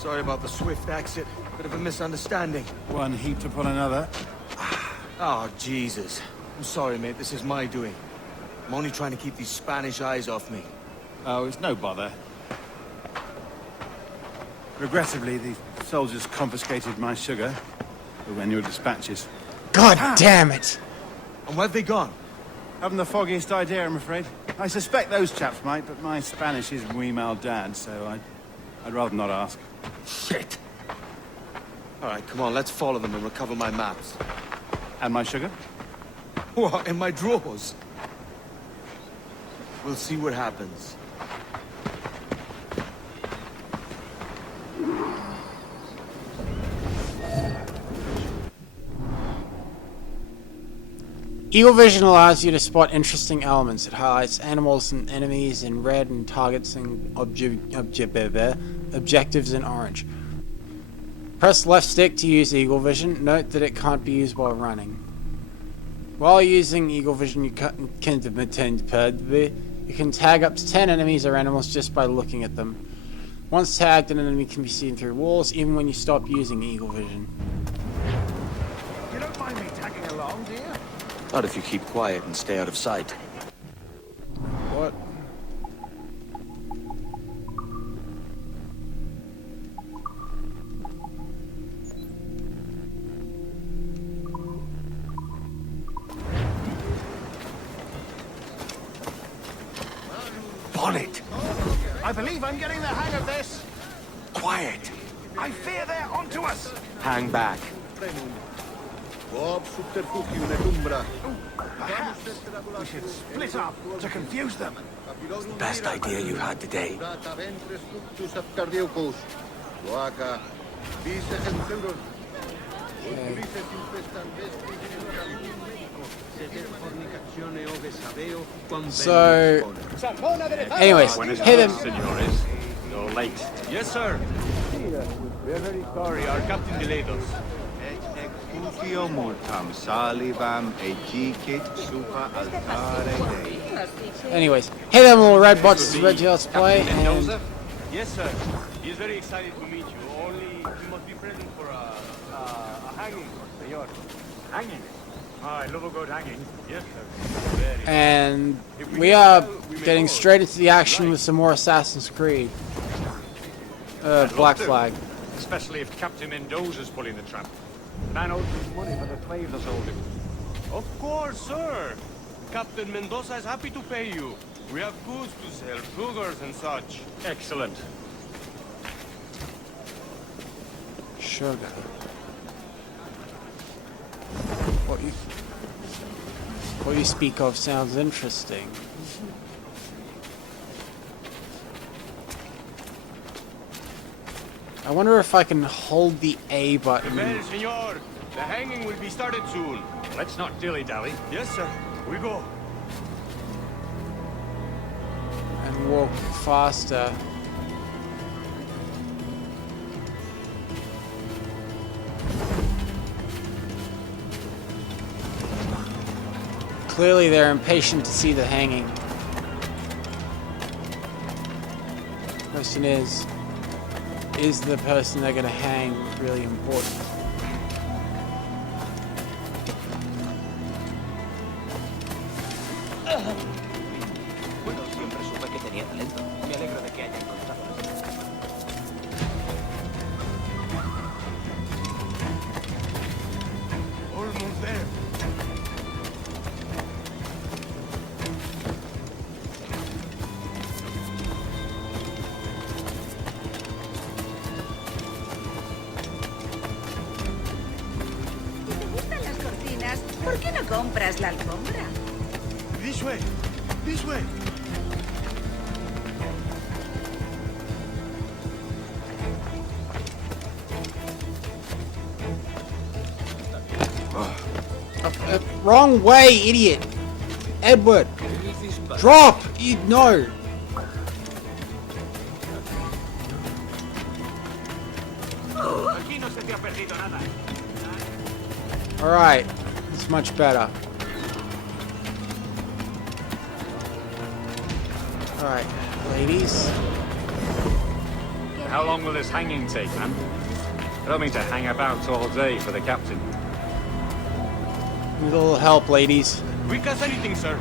Sorry about the swift exit. Bit of a misunderstanding. One heaped upon another. Oh, Jesus. I'm sorry, mate. This is my doing. I'm only trying to keep these Spanish eyes off me. Oh, it's no bother. Regrettably, the soldiers confiscated my sugar when your dispatches. God damn it! And where've they gone? Haven't the foggiest idea, I'm afraid. I suspect those chaps might, but my Spanish is wee mal dad, so I'd rather not ask. Shit! Alright, come on, let's follow them and recover my maps. And my sugar? What, in my drawers? We'll see what happens. Eagle vision allows you to spot interesting elements. It highlights animals and enemies in red and targets and objectives in orange. Press left stick to use Eagle vision. Note that it can't be used while running. While using Eagle vision, you can tag up to 10 enemies or animals just by looking at them. Once tagged, an enemy can be seen through walls even when you stop using Eagle vision. You don't mind me tagging along, do you? Not if you keep quiet and stay out of sight. What? Bonnet! I believe I'm getting the hang of this. Quiet! I fear they're onto us. Hang back. Perhaps we should split up to confuse them. The best idea you've had today. So, anyways, hey them. Senores, no late. Yes, sir. We're very sorry. Our captain delayed us. Anyways, hey there, little red bots. This is Red Let's Play, and Yes, sir. He's very excited to meet you. Only you must be present for a hanging, senor. Hanging? I love a good hanging. Yes, sir. and we are getting straight into the action with some more Assassin's Creed. Black Flag. Especially if Captain Mendoza's pulling the tramp. Man owes his money for the slaves that sold him. Of course, sir. Captain Mendoza is happy to pay you. We have goods to sell, sugars and such. Excellent. Sugar. What you speak of sounds interesting. I wonder if I can hold the A button. Well, senor, the hanging will be started soon. Let's not dilly-dally. Yes, sir. We go. And walk faster. Clearly they're impatient to see the hanging. Question is the person they're gonna hang really important? Bueno, siempre supe que tenía talento. Me alegro de que haya encontrado. Almost there. ¿Te gustan las cortinas? ¿Por qué no compras la alfombra? This way. This way. Wrong way, idiot! Edward! Drop! You know! Alright, it's much better. Alright, ladies. How long will this hanging take, man? I don't mean to hang about all day for the captain. Need a little help, ladies. Quick as anything, sir.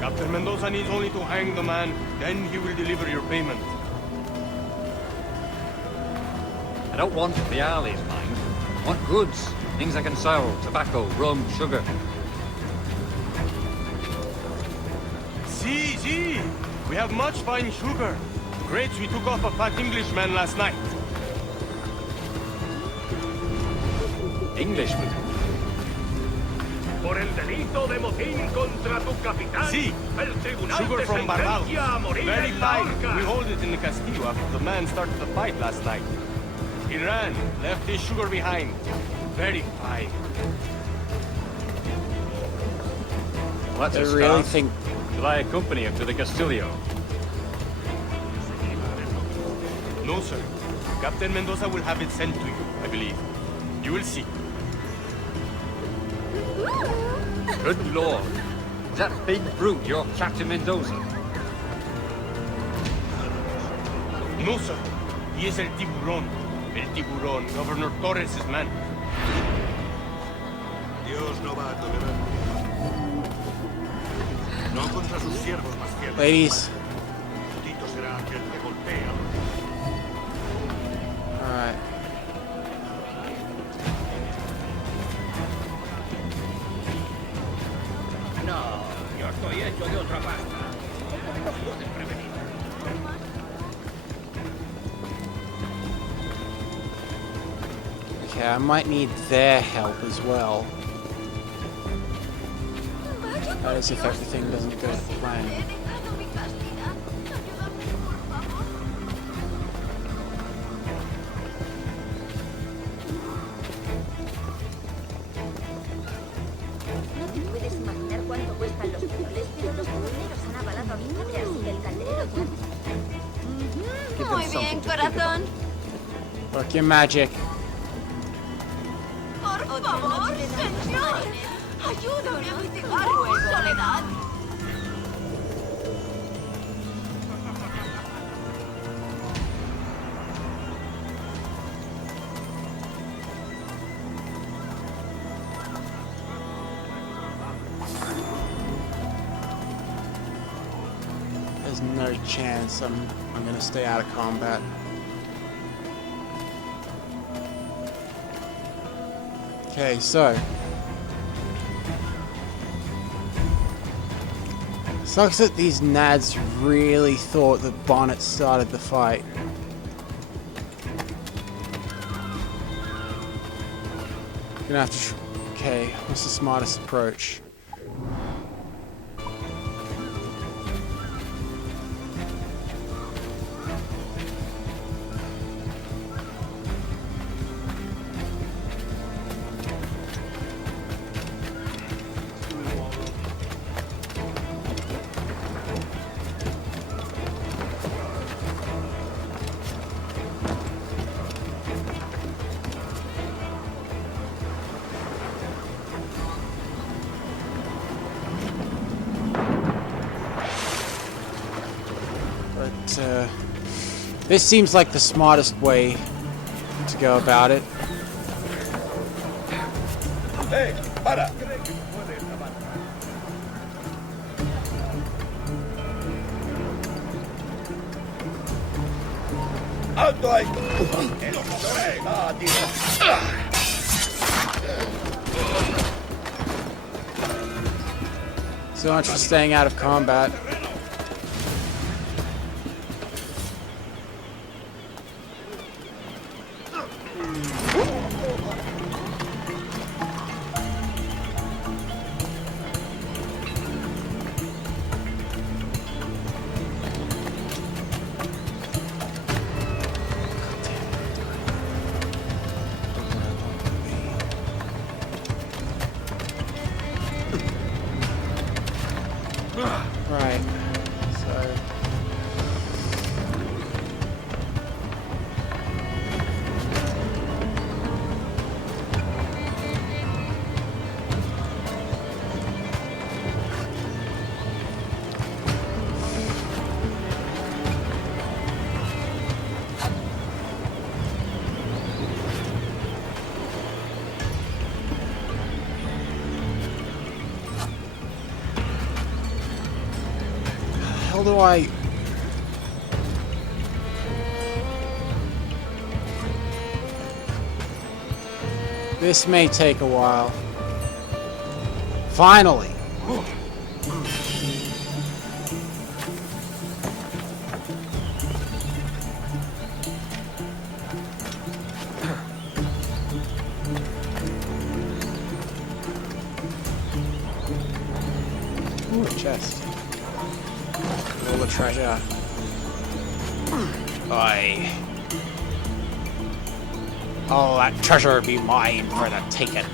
Captain Mendoza needs only to hang the man, then he will deliver your payment. I don't want the alleys, mind. I want goods. Things I can sell. Tobacco, rum, sugar. See. We have much fine sugar. Grapes we took off a fat Englishman last night. Englishman? Por el delito de motín contra tu capitán. Sí. El tribunal Sugar te from Barbados. sentencia a morir Very en la fine. horca. We hold it in the Castillo after the man started the fight last night. He ran, left his sugar behind. Very fine. Well, I really think Shall I accompany him to the Castillo? No, sir. Captain Mendoza will have it sent to you, I believe. You will see. Good lord. Is that big brute your Captain Mendoza? No, sir. He is El Tiburón. El Tiburón, Governor Torres' man. Dios no va a tolerar. No contra sus siervos más fieles. ladies. Tito será aquel que golpea. Alright. No, yo estoy hecho de otra pasta. ¿Cómo nos pueden prevenir? Okay, I might need their help as well. That is if everything doesn't go to plan. No te puedes imaginar cuánto cuestan los peroles, pero los taberneros han avalado a mi padre, así que el calderero ya... Muy bien, corazón. Work your magic. Por favor, señor. Ayúdame a mitigar mi soledad. There's no chance I'm gonna stay out of combat. Okay, so sucks that these nads really thought that Bonnet started the fight. Gonna have to. Okay, what's the smartest approach? But this seems like the smartest way to go about it. ¡Eh! ¡Para! ¡Alto ahí! So much for staying out of combat. Right. do I... This may take a while. Finally! Ooh, a chest. All the treasure. Aye. Oh, that treasure be mine for the taking.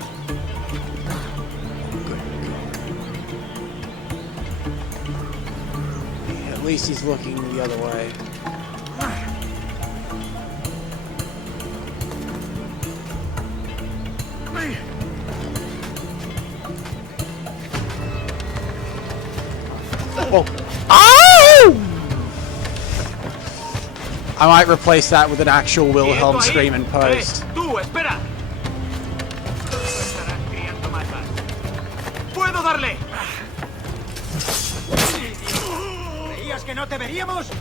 At least he's looking the other way. Oh! Ow! I might replace that with an actual Wilhelm scream and post. ¡Tú, espera! Estarás criando malvas. ¡Puedo darle! ¿Creías que no te veríamos?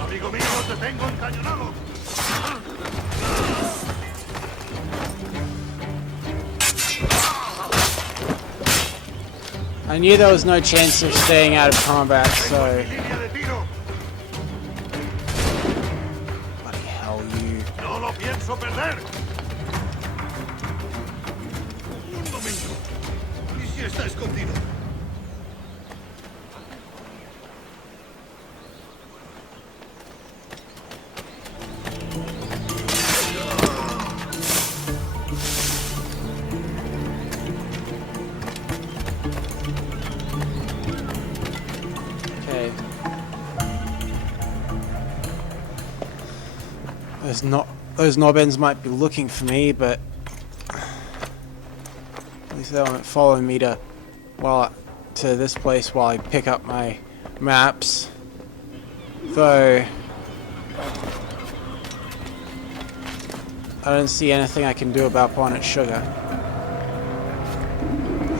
Amigo mío, te tengo encañonado. I knew there was no chance of staying out of combat, so... Línea de tiro. Bloody hell, you... No lo pienso perder. Un momento. ¿Y si está escondido? Okay. Those nobbins might be looking for me, but at least they won't follow me to this place while I pick up my maps. Though I don't see anything I can do about Bonnet Sugar.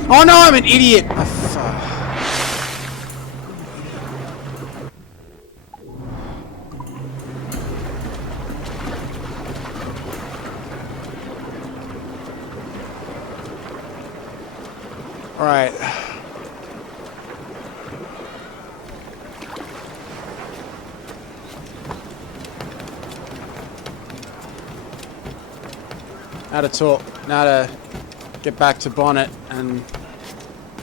Oh no, I'm an idiot! Alright. Now to talk, now to get back to Bonnet and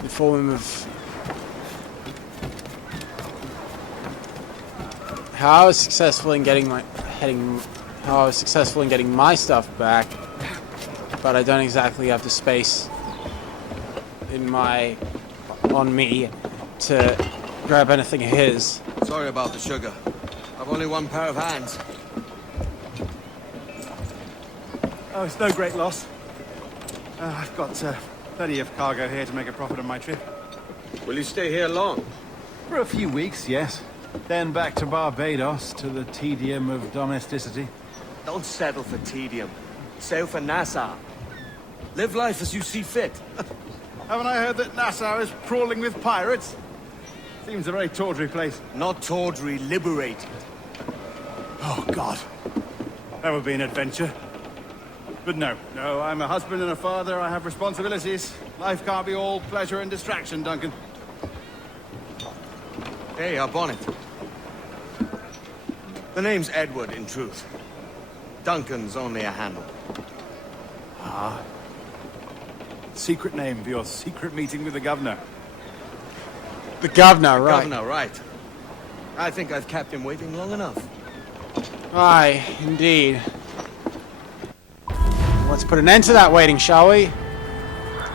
inform him of how I was successful in getting my stuff back, but I don't exactly have the space on me to grab anything of his. Sorry about the sugar. I've only one pair of hands. Oh, it's no great loss. I've got plenty of cargo here to make a profit on my trip. Will you stay here long? For a few weeks, yes. Then back to Barbados, to the tedium of domesticity. Don't settle for tedium. Sail for Nassau. Live life as you see fit. Haven't I heard that Nassau is crawling with pirates? Seems a very tawdry place. Not tawdry, liberated. Oh, God. That would be an adventure. But no, I'm a husband and a father. I have responsibilities. Life can't be all pleasure and distraction, Duncan. Hey, our Bonnet. The name's Edward, in truth. Duncan's only a handle. Ah. Secret name for your secret meeting with the governor. The governor, right. Governor, right. I think I've kept him waiting long enough. Aye, indeed. Let's put an end to that waiting, shall we?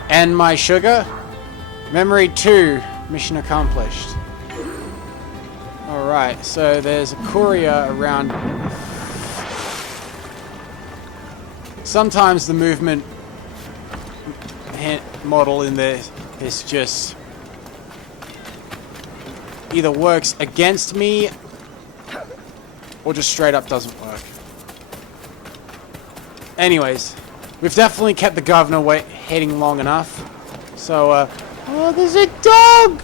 End my sugar. Memory 2, mission accomplished. Alright, so there's a courier around sometimes the movement model in this is just either works against me or just straight up doesn't work. Anyways, we've definitely kept the governor waiting long enough. So, oh, there's a dog!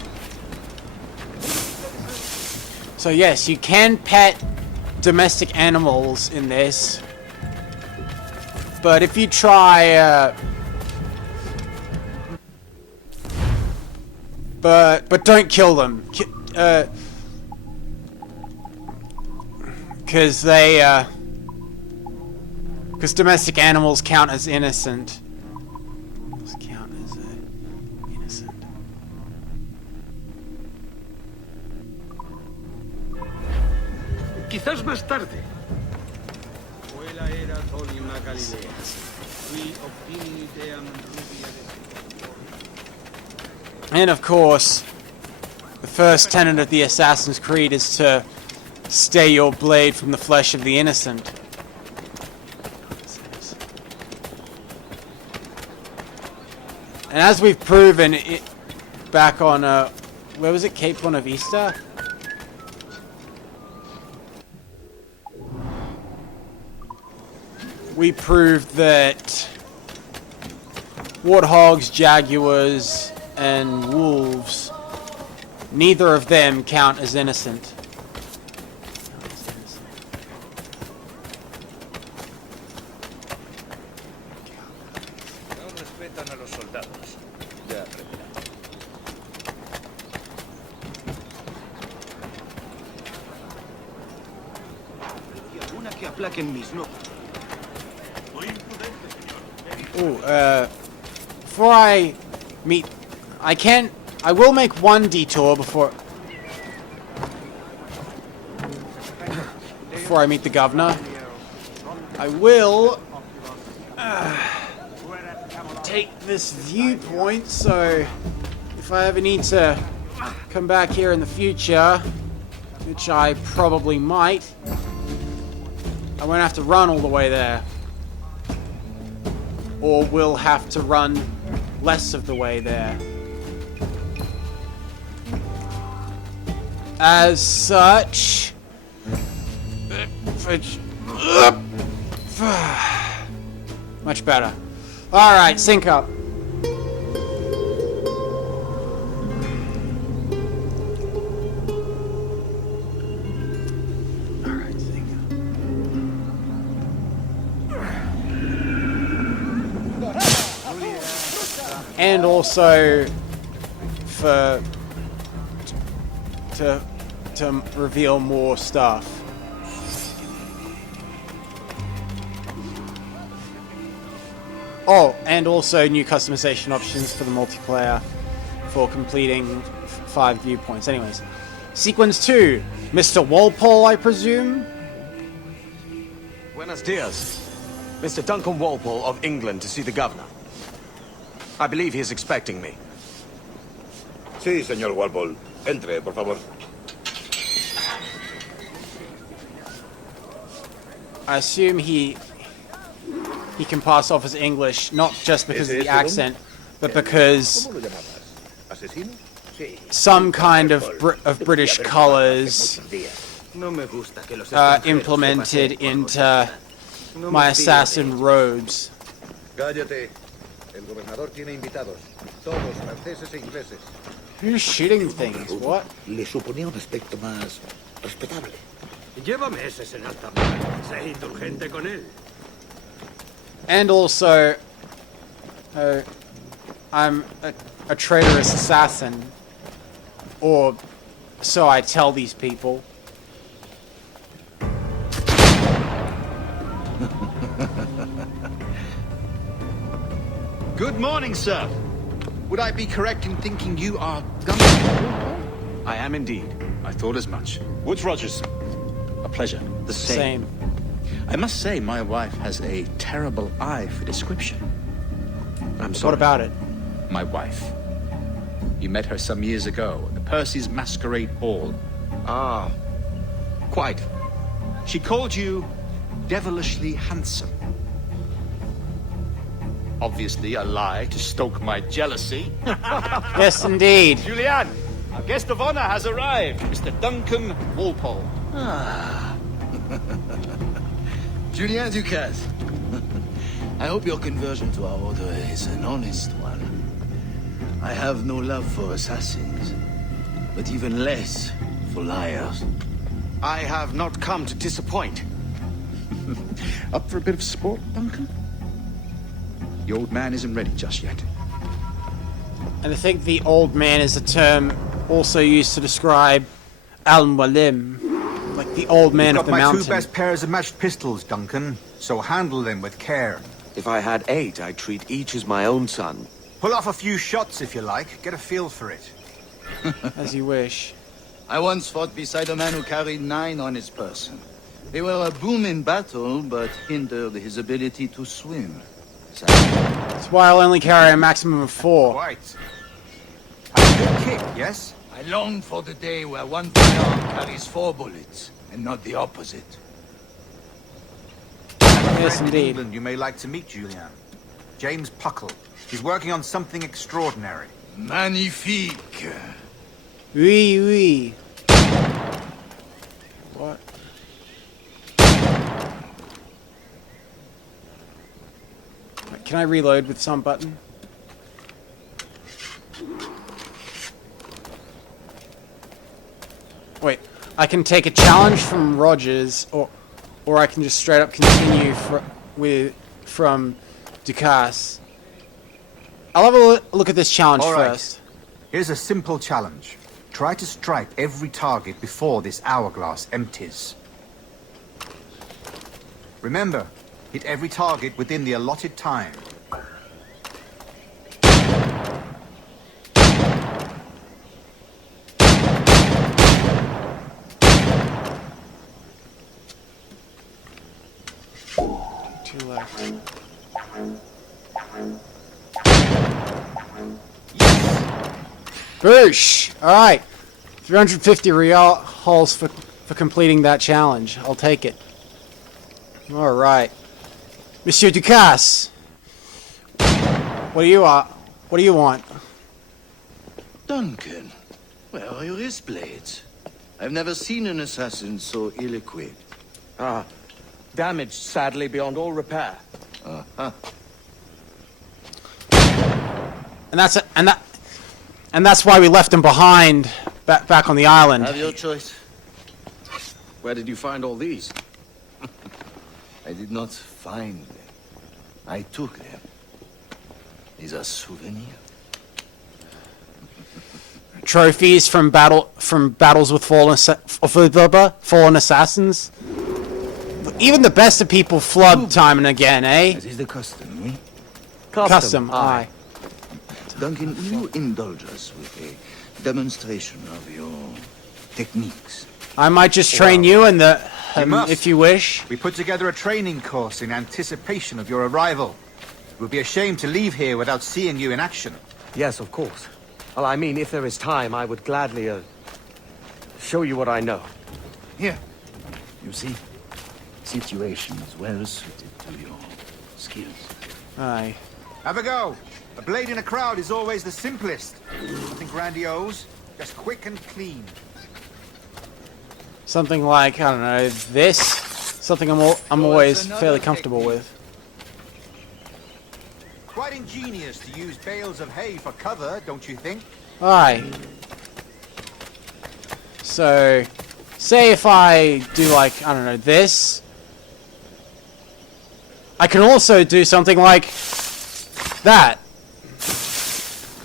So yes, you can pet domestic animals in this. But if you try, but don't kill them. Because because domestic animals count as innocent. Count as innocent. Quizás más tarde. And of course, the first tenet of the Assassin's Creed is to stay your blade from the flesh of the innocent. And as we've proven it back on, where was it, Cape Bonavista? We proved that warthogs, jaguars, and wolves, neither of them count as innocent. Ooh, before I meet, I will make one detour before I meet the governor. I will take this viewpoint, so if I ever need to come back here in the future, which I probably might, I won't have to run all the way there. Or will have to run less of the way there. As such, much better. Alright, sync up. Alright, sync up. And also to reveal more stuff. Oh, and also new customization options for the multiplayer for completing 5 viewpoints. Anyways, sequence 2, Mr. Walpole, I presume? Buenos dias. Mr. Duncan Walpole of England to see the governor. I believe he is expecting me. Sí, señor Walpole. Entre, por favor. I assume he can pass off as English, not just because of the accent, but because some kind of British colours implemented into my assassin robes. Cállate. El gobernador tiene invitados. Todos franceses e ingleses. Who's shooting things? What? Le suponía un aspecto más respetable. Lleva meses en alta mar. Sé indulgente con él. And also, I'm a traitorous assassin. Or so I tell these people. Good morning, sir. Would I be correct in thinking you are Governor? I am indeed. I thought as much. Woods Rogers. A pleasure. The same. I must say, my wife has a terrible eye for description. I'm sorry. What about it? My wife. You met her some years ago at the Percy's Masquerade Ball. Ah, quite. She called you devilishly handsome. Obviously a lie to stoke my jealousy. Yes, indeed. Julian, our guest of honor has arrived, Mr. Duncan Walpole. Julien Ducasse. I hope your conversion to our order is an honest one. I have no love for assassins, but even less for liars. I have not come to disappoint. Up for a bit of sport, Duncan? The old man isn't ready just yet. And I think the old man is a term also used to describe Al-Mualim, like the old man of the mountain. You've got my 2 best pairs of matched pistols, Duncan, so handle them with care. If I had 8, I'd treat each as my own son. Pull off a few shots if you like, get a feel for it. As you wish. I once fought beside a man who carried 9 on his person. They were a boom in battle, but hindered his ability to swim. That's why I'll only carry a maximum of 4. Quite. Have a good kick, yes? I long for the day where one firearm carries 4 bullets, and not the opposite. Yes, Friend in indeed. England you may like to meet, Julian. James Puckle. He's working on something extraordinary. Magnifique! Oui, oui. What? Can I reload with some button? Wait, I can take a challenge from Rogers, or I can just straight up continue from Ducasse. I'll have a look at this challenge All right. first. Here's a simple challenge. Try to strike every target before this hourglass empties. Remember, hit every target within the allotted time. Two left. Boosh! Alright. 350 real holes for completing that challenge. I'll take it. Alright. Monsieur Ducasse! What do you want? Duncan, where are your wrist blades? I've never seen an assassin so ill-equipped. Damaged, sadly, beyond all repair. And that's why we left him behind back on the island. Have your choice. Where did you find all these? I did not find them. I took them. These are souvenirs. Trophies from battles with fallen assassins. Even the best of people flub time and again, eh? That is the custom, oui? Custom, aye. Duncan, will you indulge us with a demonstration of your techniques? I might just train you in the, must. if you wish. We put together a training course in anticipation of your arrival. It would be a shame to leave here without seeing you in action. Yes, of course. Well, I mean, if there is time, I would gladly, show you what I know. Here. You see? Situation is well suited to your skills. Aye. Have a go. A blade in a crowd is always the simplest. Nothing grandiose, just quick and clean. Something like, I don't know, this. Something I'm always fairly comfortable with. Quite ingenious to use bales of hay for cover, don't you think? Aye. So, say if I do like, I don't know, this. I can also do something like that.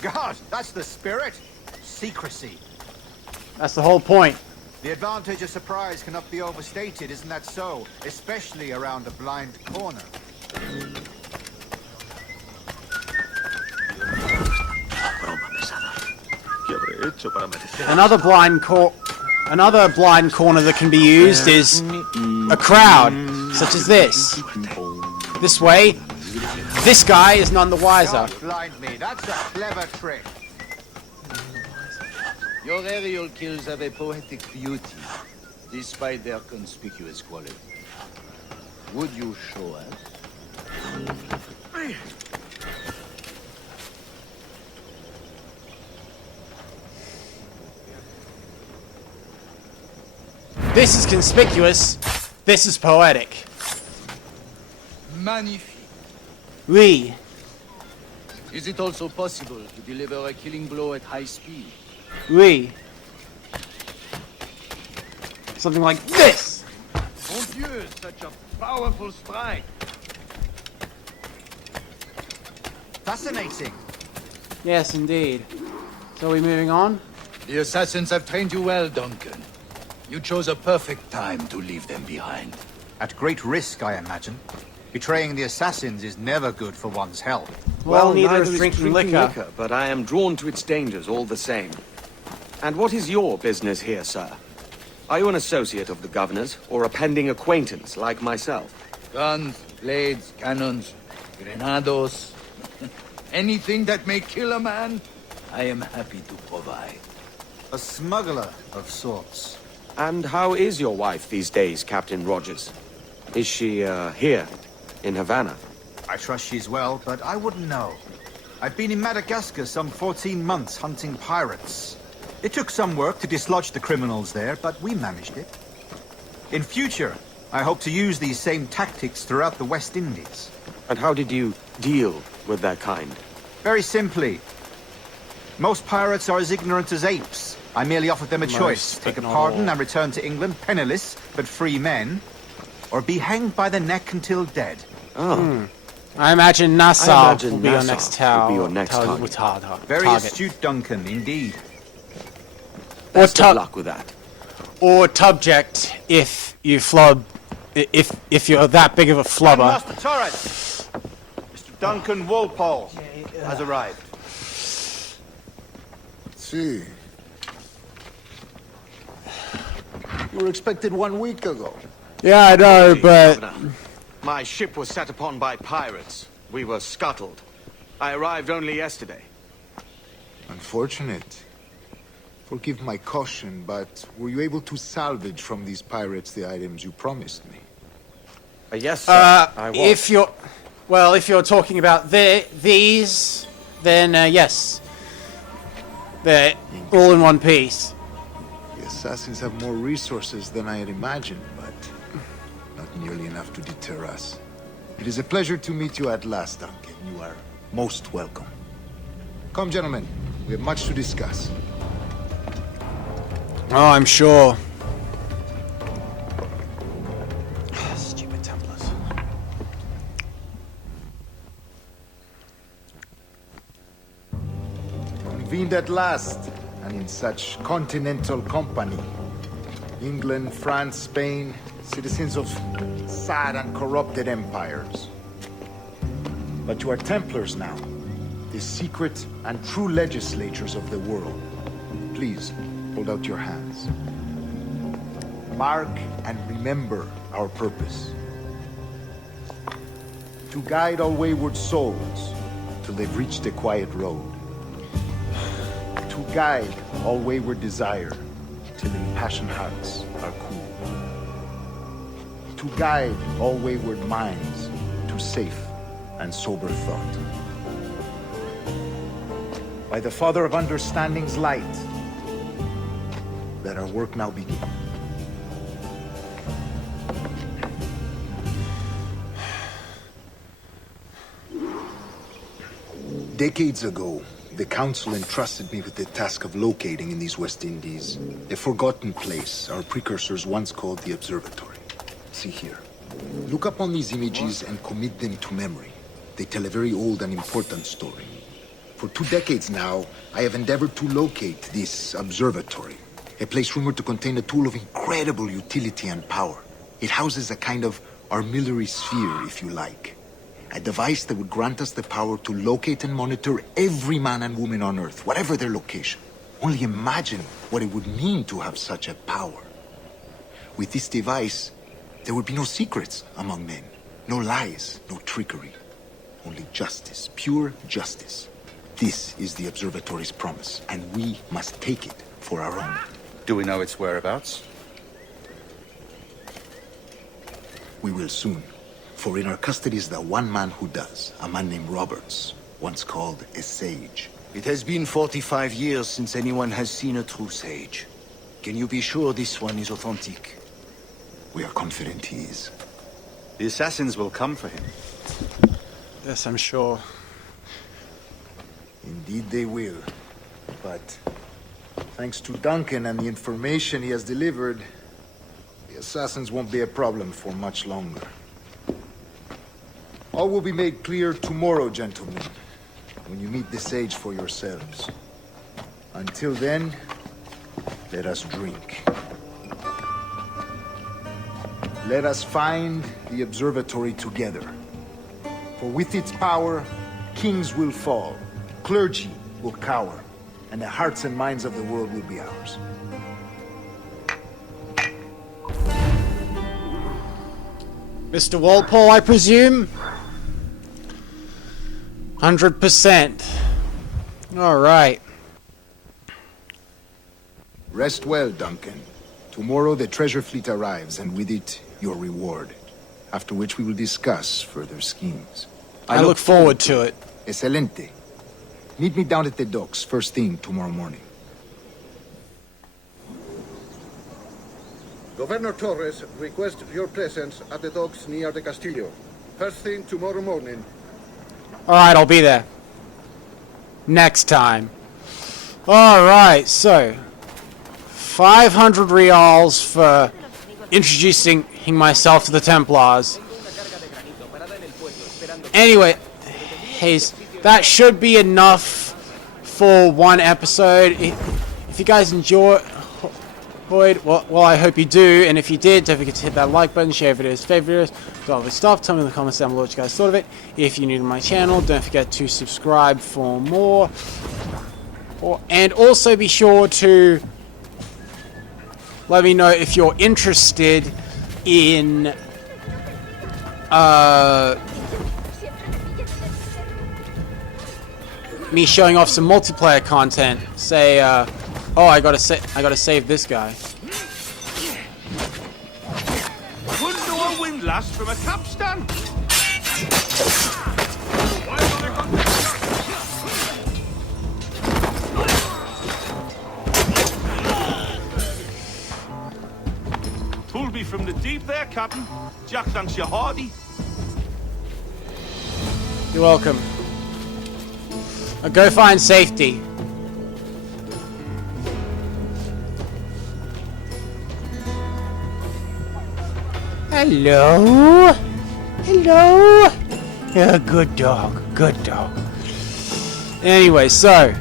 God, that's the spirit. Secrecy. That's the whole point. The advantage of surprise cannot be overstated, isn't that so? Especially around a blind corner. Another blind corner that can be used is a crowd, such as this. This way, this guy is none the wiser. Don't blind me, that's a clever trick. Your aerial kills have a poetic beauty, despite their conspicuous quality. Would you show us? This is conspicuous. This is poetic. Magnifique. Oui. Is it also possible to deliver a killing blow at high speed? Oui. Something like this. Mon Dieu, such a powerful strike. Fascinating. Yes, indeed. So are we moving on? The assassins have trained you well, Duncan. You chose a perfect time to leave them behind. At great risk, I imagine. Betraying the assassins is never good for one's health. Well, neither neither is is drinking liquor. but I am drawn to its dangers all the same. And what is your business here, sir? Are you an associate of the governor's, or a pending acquaintance like myself? Guns, blades, cannons, grenados. Anything that may kill a man, I am happy to provide. A smuggler of sorts. And how is your wife these days, Captain Rogers? Is she, here, in Havana? I trust she's well, but I wouldn't know. I've been in Madagascar some 14 months hunting pirates. It took some work to dislodge the criminals there, but we managed it. In future, I hope to use these same tactics throughout the West Indies. And how did you deal with that kind? Very simply. Most pirates are as ignorant as apes. I merely offered them a choice. but Take a not pardon all. and return to England penniless, but free men. Or be hanged by the neck until dead. Oh, I imagine Nassau I imagine will be your Nassau next tower. will be your next Very target. astute, Duncan, indeed. Or best of luck with that. Or Tubject if you flub. If you're that big of a flubber. Master Turret! Mr. Duncan Walpole has arrived. See. You were expected 1 week ago. Yeah, I know, but Governor, my ship was set upon by pirates. We were scuttled. I arrived only yesterday. Unfortunate. Forgive my caution, but were you able to salvage from these pirates the items you promised me? Yes, sir. I was. if you're talking about these, then yes, they're all in one piece. The assassins have more resources than I had imagined, but not nearly enough to deter us. It is a pleasure to meet you at last, Duncan. You are most welcome. Come, gentlemen. We have much to discuss. Oh, I'm sure. Stupid Templars. Convened at last, and in such continental company. England, France, Spain, citizens of sad and corrupted empires. But you are Templars now, the secret and true legislators of the world. Please, hold out your hands. Mark and remember our purpose. To guide all wayward souls till they've reached the quiet road. To guide all wayward desire till impassioned hearts are cool. To guide all wayward minds to safe and sober thought. By the Father of Understanding's light, let our work now begin. Decades ago, the Council entrusted me with the task of locating in these West Indies a forgotten place our precursors once called the Observatory. See here. Look upon these images and commit them to memory. They tell a very old and important story. For 2 decades now, I have endeavored to locate this observatory, a place rumored to contain a tool of incredible utility and power. It houses a kind of armillary sphere, if you like. A device that would grant us the power to locate and monitor every man and woman on Earth, whatever their location. Only imagine what it would mean to have such a power. With this device, there would be no secrets among men, no lies, no trickery. Only justice, pure justice. This is the observatory's promise, and we must take it for our own. Do we know its whereabouts? We will soon. For in our custody is the one man who does, a man named Roberts, once called a sage. It has been 45 years since anyone has seen a true sage. Can you be sure this one is authentic? We are confident he is. The assassins will come for him. Yes, I'm sure. Indeed they will. But thanks to Duncan and the information he has delivered, the assassins won't be a problem for much longer. All will be made clear tomorrow, gentlemen, when you meet the sage for yourselves. Until then, let us drink. Let us find the observatory together. For with its power, kings will fall, clergy will cower, and the hearts and minds of the world will be ours. Mr. Walpole, I presume? 100%. Alright. Rest well, Duncan. Tomorrow the treasure fleet arrives, and with it, your reward. After which we will discuss further schemes. I look forward to it. Excelente. Meet me down at the docks first thing tomorrow morning. Governor Torres requests your presence at the docks near the Castillo. First thing tomorrow morning. Alright, I'll be there. Next time. Alright, so 500 reals for introducing myself to the Templars. Anyway, Hayes, that should be enough for one episode. If you guys enjoyed, well, I hope you do, and if you did, don't forget to hit that like button, share videos, favorite videos, do all this stuff. Tell me in the comments down below what you guys thought of it. If you're new to my channel, don't forget to subscribe for more. And also be sure to let me know if you're interested in me showing off some multiplayer content. Say, oh, I gotta save this guy. Couldn't do a windlass from a capstan. Pulled me from the deep there, Captain. Jack thanks you hearty. You're welcome. Now go find safety. Hello? Hello? Yeah, good dog. Good dog. Anyway, so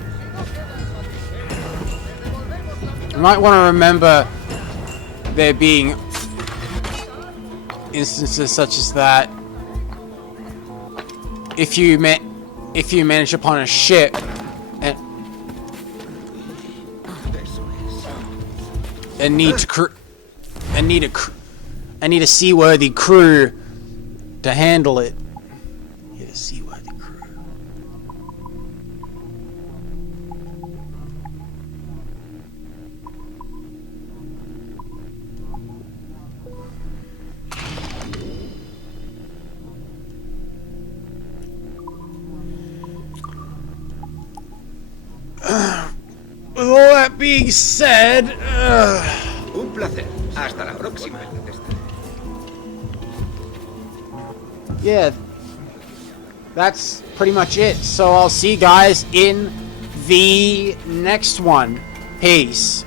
you might want to remember there being instances such as that. If you manage upon a ship and need a seaworthy crew to handle it. Need a seaworthy crew. With all that being said, Un placer. Hasta la próxima. yeah, that's pretty much it. So I'll see you guys in the next one. Peace.